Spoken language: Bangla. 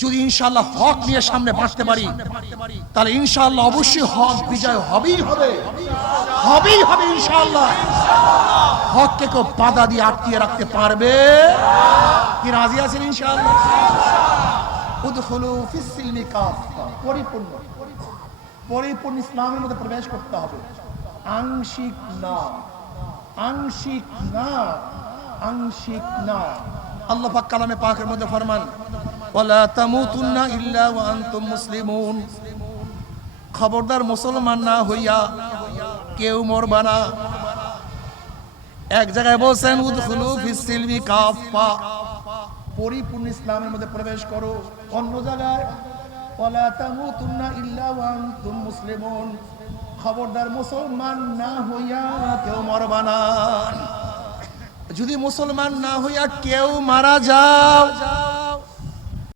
যদি ইনশাআল্লাহ হক নিয়ে সামনে বাঁচতে পারি তাহলে ইনশাআল্লাহ অবশ্যই হক বিজয় হবেই হবে, হবেই হবে ইনশাআল্লাহ। হককে কেউ বাধা দিয়ে আটকিয়ে রাখতে পারবে কি? রাজি আছেন ইনশাআল্লাহ? উদখুলু ফিস সিলমি কাফা, পরিপূর্ণ পরিপূর্ণ ইসলামের মধ্যে প্রবেশ করতে হবে, আংশিক না, আংশিক না, আংশিক না। আল্লাহ পাক কালামে পাকের মধ্যে ফরমান ওয়ালা তামুতুন্না ইল্লা ওয়া আনতুম মুসলিমুন, খবরদার মুসলমান না হইয়া কেউ মরবা না। এক জায়গায় বলছেন উদখুলু ফিস সিলমি কাফা, পরিপূর্ণ ইসলামের মধ্যে প্রবেশ করো। অন্য জায়গায় ওয়ালা তামুতুন্না ইল্লা ওয়া আনতুম মুসলিমুন, খবরদার মুসলমান না হইয়া কেউ মরবা না। যদি মুসলমান না হইয়া কেউ মারা যাও